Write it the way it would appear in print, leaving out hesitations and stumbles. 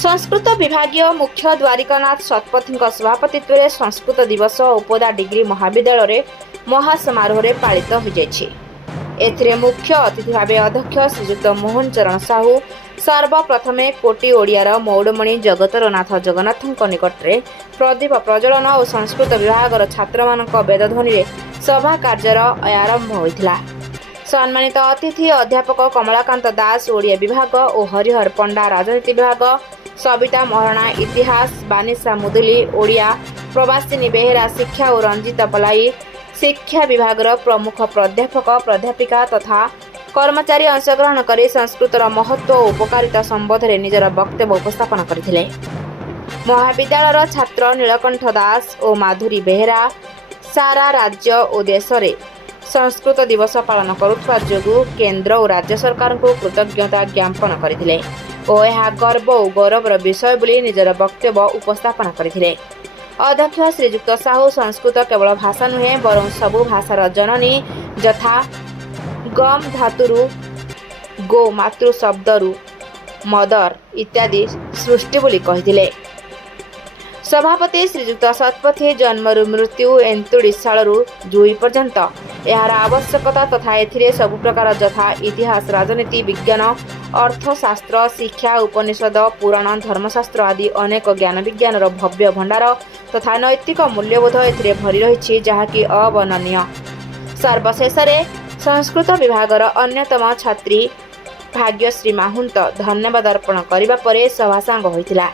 संस्कृत विभागीय मुख्य द्वारिकानाथ शतपथी सभापतित्व में संस्कृत दिवस उपदा डिग्री महाविद्यालय महासमारोह पालित हो मुख्य अतिथि भाव अध्यक्ष श्रीजुक्त मोहन चरण साहू सर्वप्रथमे कोटी ओडियार मौड़मणि जगतरनाथ जगन्नाथ निकट में प्रदीप प्रज्वलन और संस्कृत विभाग छात्र मानक वेदध्वनि में सभा कार्यर आरंभ होता। सम्मानित अतिथि अध्यापक कमलाकांत दास ओडिया विभाग और हरिहर पंडा राजनीति विभाग, सविता महारणा इतिहास, बानिशा मुदुली ओडिया, प्रवासिनी बेहेरा शिक्षा और रंजिता पलाई शिक्षा विभाग प्रमुख प्राध्यापक प्राध्यापिका तथा कर्मचारी अंशग्रहण कर संस्कृतर महत्व और उपकारिता संबंध में निजर वक्तव्य उपस्थापन करथिले। महाविद्यालय छात्र नीलकंठ दास और माधुरी बेहेरा सारा राज्य और देश में संस्कृत दिवस पालन करुवा जोगु केंद्र और राज्य सरकार को कृतज्ञता ज्ञापन करथिले और यह गर्व और गौरवर विषय बोली निजर वक्तव्य उपस्थापन करथिले। अध्यक्ष श्रीजुक्त साहू संस्कृत केवल भाषा नुहे बरं सबु भाषार जननी यथा गम धातुरु गो मातृ शब्दरु मदर इत्यादि सृष्टि बोली कहिथिले। सभापति श्रीजुक्त शतपथी जन्मरु मृत्यु एन्तुड़ीशालू जुई पर्यंत यार आवश्यकता तथा एथिरे सबु प्रकार यथा इतिहास राजनीति विज्ञान अर्थशास्त्र शिक्षा उपनिषद पुराण धर्मशास्त्र आदि अनेक ज्ञान विज्ञान भव्य भंडार तथा नैतिक मूल्यबोध एथिरे भरी रही जहाँकि अवर्णनीय। सर्वशेष संस्कृत विभागर अन्यतम छात्री भाग्यश्री माहुंत धन्यवाद अर्पण करने पर सभा सांग होइतिला।